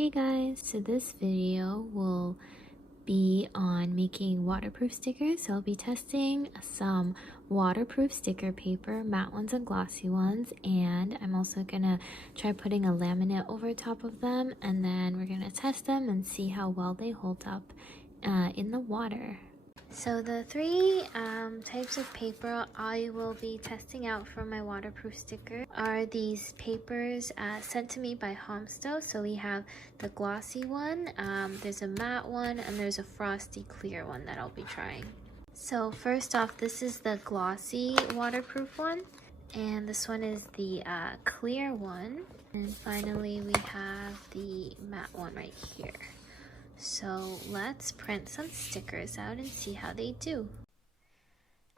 Hey guys, so this video will be on making waterproof stickers. So I'll be testing some waterproof sticker paper, matte ones and glossy ones, and I'm also gonna try putting a laminate over top of them, and then we're gonna test them and see how well they hold up in the water. So the three types of paper I will be testing out for my waterproof sticker are these papers sent to me by Homsto. So we have the glossy one, there's a matte one, and there's a frosty clear one that I'll be trying. So first off, this is the glossy waterproof one, and this one is the clear one. And finally we have the matte one right here. So let's print some stickers out and see how they do.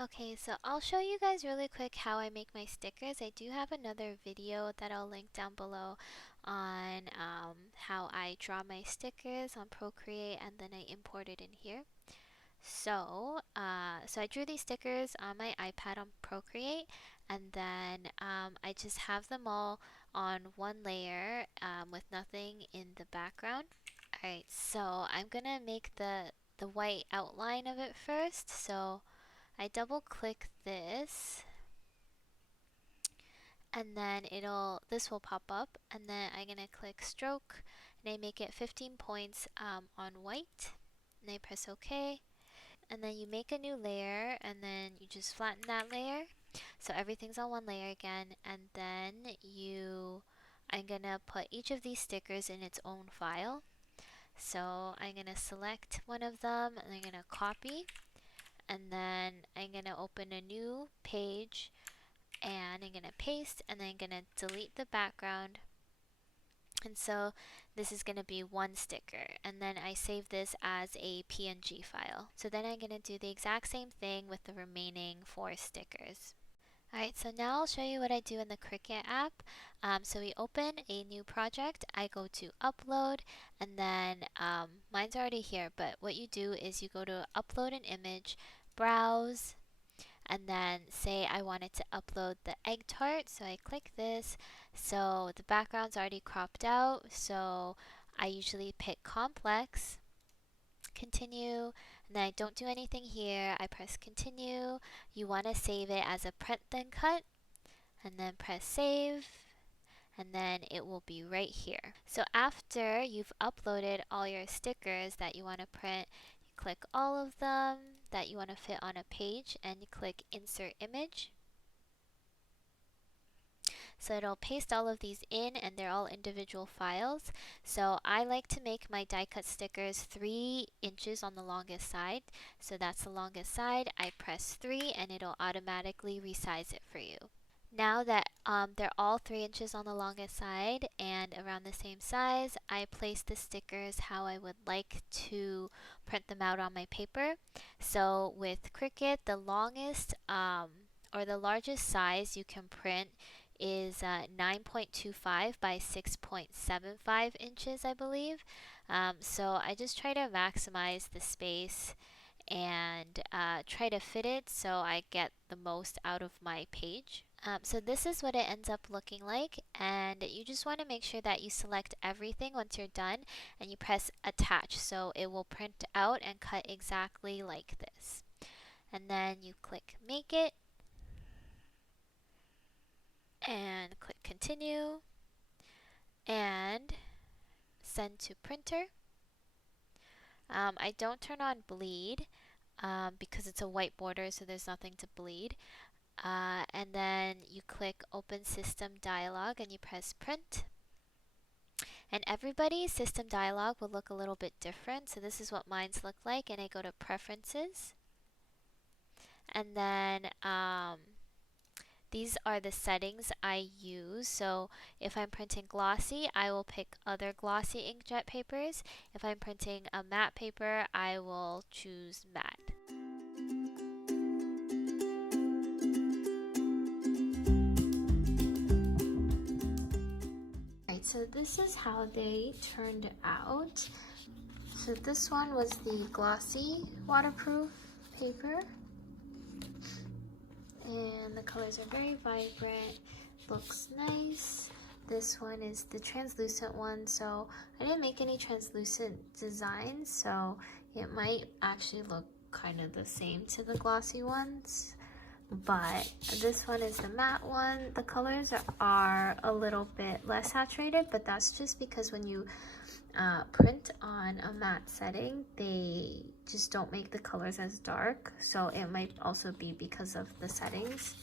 Okay, so I'll show you guys really quick how I make my stickers. I do have another video that I'll link down below on how I draw my stickers on Procreate and then I import it in here. So I drew these stickers on my iPad on Procreate, and then I just have them all on one layer with nothing in the background. Alright, so I'm gonna make the white outline of it first. So I double click this and then this will pop up, and then I'm gonna click stroke and I make it 15 points on white, and I press OK, and then you make a new layer and then you just flatten that layer so everything's on one layer again, and then I'm gonna put each of these stickers in its own file. So I'm going to select one of them and I'm going to copy, and then I'm going to open a new page and I'm going to paste, and then I'm going to delete the background. And so this is going to be one sticker, and then I save this as a PNG file. So then I'm going to do the exact same thing with the remaining 4 stickers. Alright, so now I'll show you what I do in the CRICUT app. So we open a new project, I go to upload, and then mine's already here, but what you do is you go to upload an image, browse, and then say I wanted to upload the egg tart, so I click this. So the background's already cropped out, so I usually pick complex, continue, and then I don't do anything here. I press continue. You want to save it as a print then cut, and then press save, and then it will be right here. So after you've uploaded all your stickers that you want to print, you click all of them that you want to fit on a page and you click insert image. So it'll paste all of these in, and they're all individual files. So I like to make my die cut stickers 3 inches on the longest side. So that's the longest side. I press 3 and it'll automatically resize it for you. Now that they're all 3 inches on the longest side and around the same size, I place the stickers how I would like to print them out on my paper. So with CRICUT, the longest or the largest size you can print is 9.25 by 6.75 inches, I believe. So I just try to maximize the space and try to fit it so I get the most out of my page. So this is what it ends up looking like, and you just want to make sure that you select everything once you're done and you press attach, so it will print out and cut exactly like this. And then you click make it and click continue and send to printer. I don't turn on bleed because it's a white border, so there's nothing to bleed. And then you click open system dialog and you press print. And everybody's system dialog will look a little bit different, so this is what mine's look like, and I go to preferences, and then these are the settings I use. So if I'm printing glossy, I will pick other glossy inkjet papers. If I'm printing a matte paper, I will choose matte. Alright, so this is how they turned out. So this one was the glossy waterproof paper, and the colors are very vibrant, looks nice. This one is the translucent one, so I didn't make any translucent designs, so it might actually look kind of the same to the glossy ones. But this one is the matte one. The colors are a little bit less saturated, but that's just because when you print on a matte setting, they just don't make the colors as dark, so it might also be because of the settings.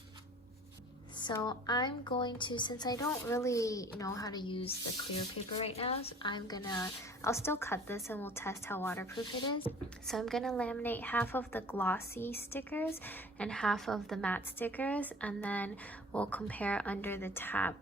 So I'm going to, since I don't really know how to use the clear paper right now, so I'll still cut this and we'll test how waterproof it is. So I'm gonna laminate half of the glossy stickers and half of the matte stickers, and then we'll compare under the tab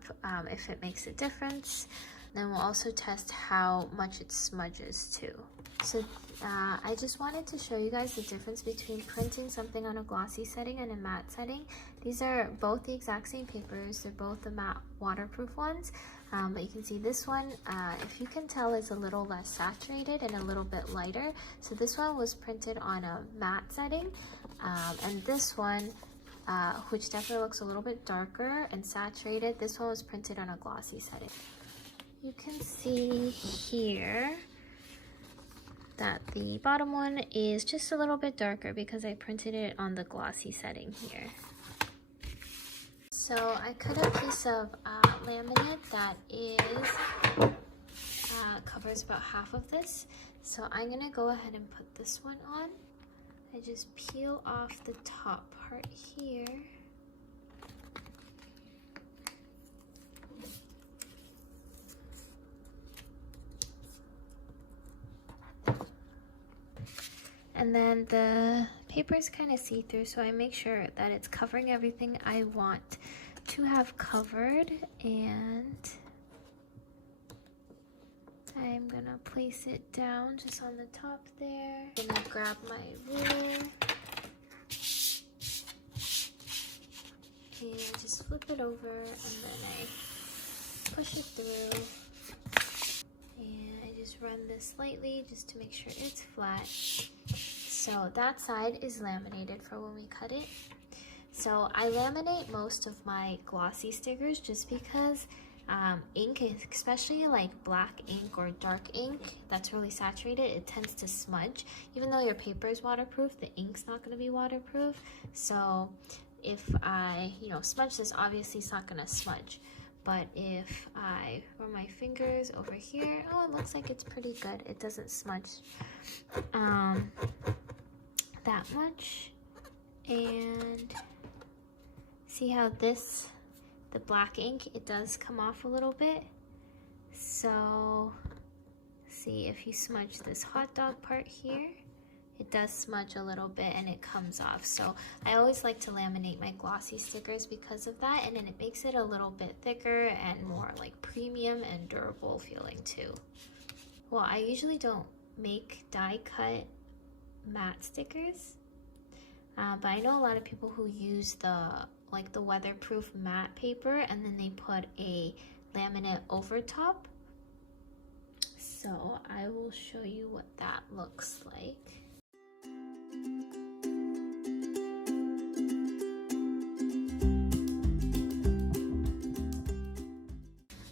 if it makes a difference. Then we'll also test how much it smudges too. So I just wanted to show you guys the difference between printing something on a glossy setting and a matte setting. These are both the exact same papers. They're both the matte waterproof ones. But you can see this one, if you can tell, is a little less saturated and a little bit lighter. So this one was printed on a matte setting. And this one, which definitely looks a little bit darker and saturated, this one was printed on a glossy setting. You can see here that the bottom one is just a little bit darker because I printed it on the glossy setting here. So I cut a piece of laminate that is covers about half of this. So I'm gonna go ahead and put this one on. I just peel off the top part here. And then the paper is kind of see-through, so I make sure that it's covering everything I want to have covered, and I'm gonna place it down just on the top there. I'm gonna grab my ruler and just flip it over, and then I push it through. And I just run this lightly just to make sure it's flat. So that side is laminated for when we cut it. So I laminate most of my glossy stickers just because ink, especially like black ink or dark ink that's really saturated, it tends to smudge. Even though your paper is waterproof, the ink's not going to be waterproof. So if I, smudge this, obviously it's not going to smudge. But if I run my fingers over here, oh, it looks like it's pretty good. It doesn't smudge that much. And see how the black ink, it does come off a little bit. So see if you smudge this hot dog part here, it does smudge a little bit and it comes off. So I always like to laminate my glossy stickers because of that, and then it makes it a little bit thicker and more like premium and durable feeling too. Well, I usually don't make die cut matte stickers, but I know a lot of people who use the weatherproof matte paper and then they put a laminate over top. So I will show you what that looks like.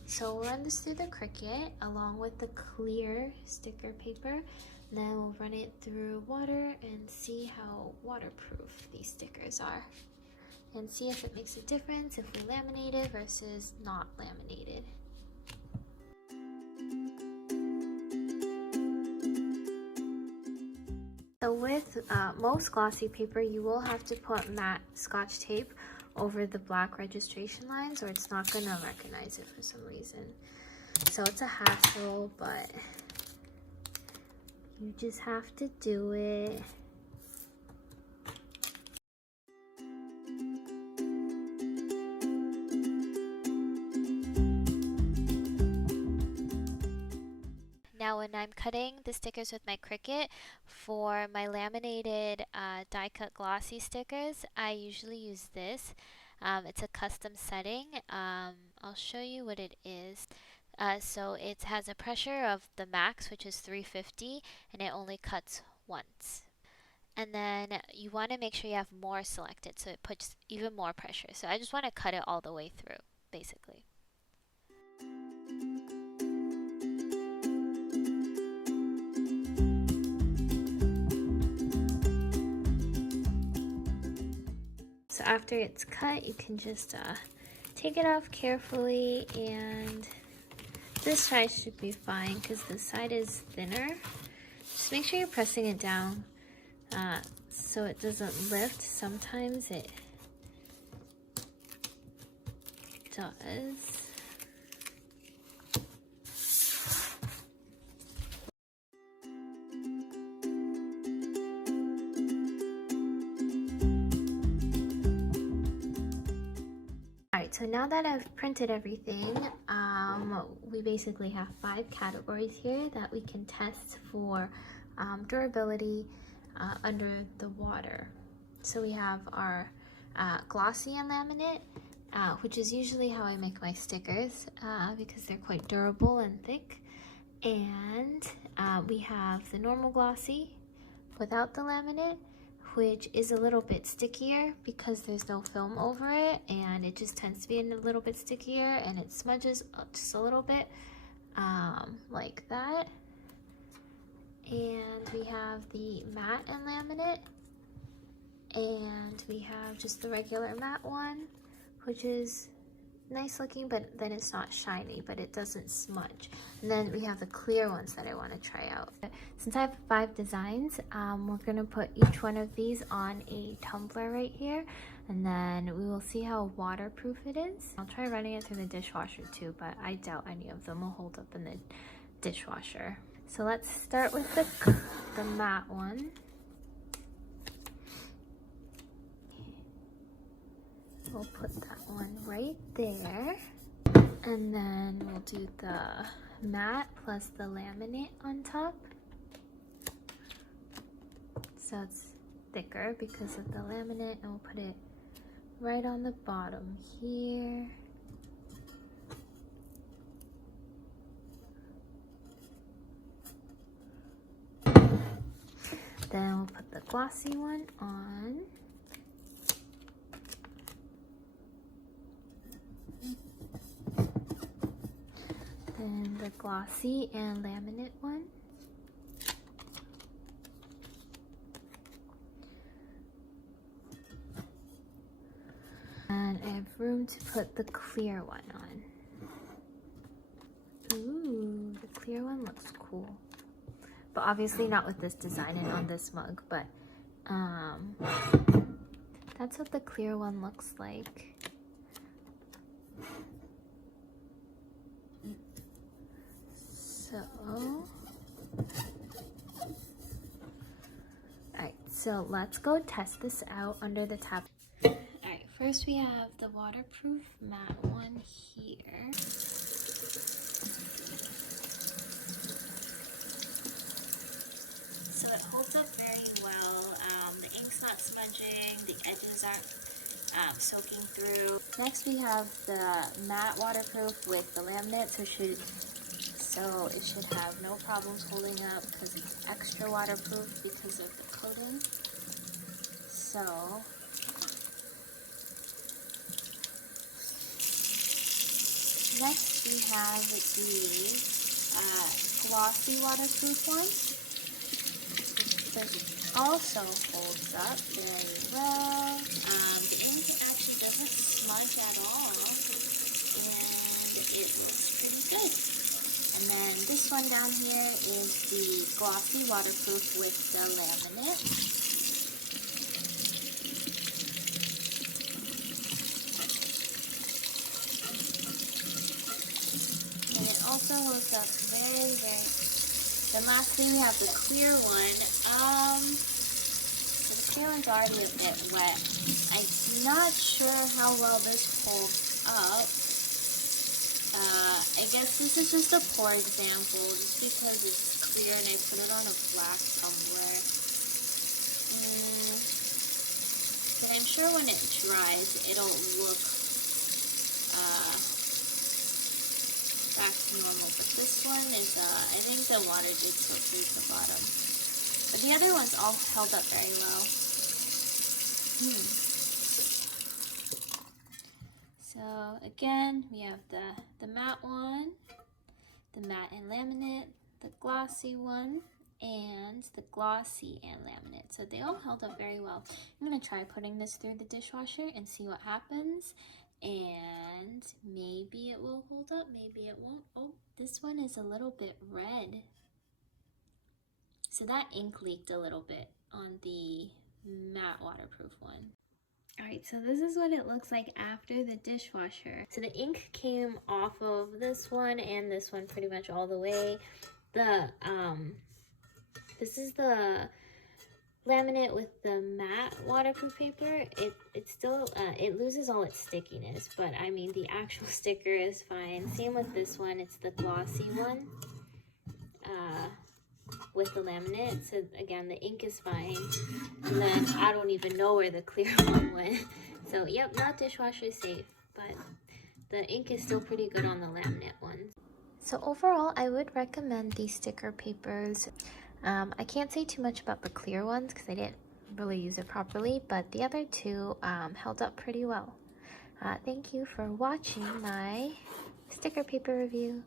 So we'll run this through the CRICUT along with the clear sticker paper. Then we'll run it through water and see how waterproof these stickers are. And see if it makes a difference if we laminate it versus not laminated. So with most glossy paper, you will have to put matte Scotch tape over the black registration lines or it's not gonna recognize it for some reason. So it's a hassle, but you just have to do it. Now when I'm cutting the stickers with my CRICUT, for my laminated die cut glossy stickers, I usually use this. It's a custom setting. I'll show you what it is. So it has a pressure of the max, which is 350, and it only cuts once. And then you want to make sure you have more selected, so it puts even more pressure. So I just want to cut it all the way through, basically. So after it's cut, you can just take it off carefully, and this side should be fine because the side is thinner. Just make sure you're pressing it down so it doesn't lift. Sometimes it does. Alright, so now that I've printed everything, we basically have 5 categories here that we can test for durability under the water. So we have our glossy and laminate, which is usually how I make my stickers because they're quite durable and thick. And we have the normal glossy without the laminate, which is a little bit stickier because there's no film over it, and it just tends to be a little bit stickier, and it smudges just a little bit like that. And we have the matte and laminate, and we have just the regular matte one, which is nice looking, but then it's not shiny, but it doesn't smudge. And then we have the clear ones that I want to try out. Since I have 5 designs, we're gonna put each one of these on a tumbler right here, and then we will see how waterproof it is. I'll try running it through the dishwasher too, but I doubt any of them will hold up in the dishwasher. So let's start with the matte one. We'll put that one right there, and then we'll do the matte plus the laminate on top. So it's thicker because of the laminate, and we'll put it right on the bottom here. Then we'll put the glossy one on. Then the glossy and laminate one. And I have room to put the clear one on. Ooh, the clear one looks cool. But obviously not with this design and on this mug, but that's what the clear one looks like. So, alright, so let's go test this out under the tap. Alright, first we have the waterproof matte one here. So it holds up very well. The ink's not smudging, the edges aren't soaking through. Next we have the matte waterproof with the laminate, so it should have no problems holding up because it's extra waterproof because of the coating. So next we have the glossy waterproof one. This also holds up very well. The ink actually doesn't smudge at all, and it looks pretty good. And then this one down here is the glossy waterproof with the laminate. And it also holds up very, very. Then lastly we have the clear one. So the clear one's already a bit wet. I'm not sure how well this holds up. I guess this is just a poor example, just because it's clear and I put it on a black tumbler. But I'm sure when it dries, it'll look back to normal. But this one is, I think the water did soak through the bottom. But the other ones all held up very well. So again, we have the matte one, the matte and laminate, the glossy one, and the glossy and laminate. So they all held up very well. I'm gonna try putting this through the dishwasher and see what happens. And maybe it will hold up, maybe it won't. Oh, this one is a little bit red. So that ink leaked a little bit on the matte waterproof one. Alright, so this is what it looks like after the dishwasher. So the ink came off of this one and this one pretty much all the way. This is the laminate with the matte waterproof paper. It still it loses all its stickiness, but I mean the actual sticker is fine. Same with this one, it's the glossy one with the laminate. So again, the ink is fine. And then I don't even know where the clear one went. So yep, not dishwasher safe, but the ink is still pretty good on the laminate ones. So overall, I would recommend these sticker papers. I can't say too much about the clear ones because I didn't really use it properly, but the other two held up pretty well. Thank you for watching my sticker paper review.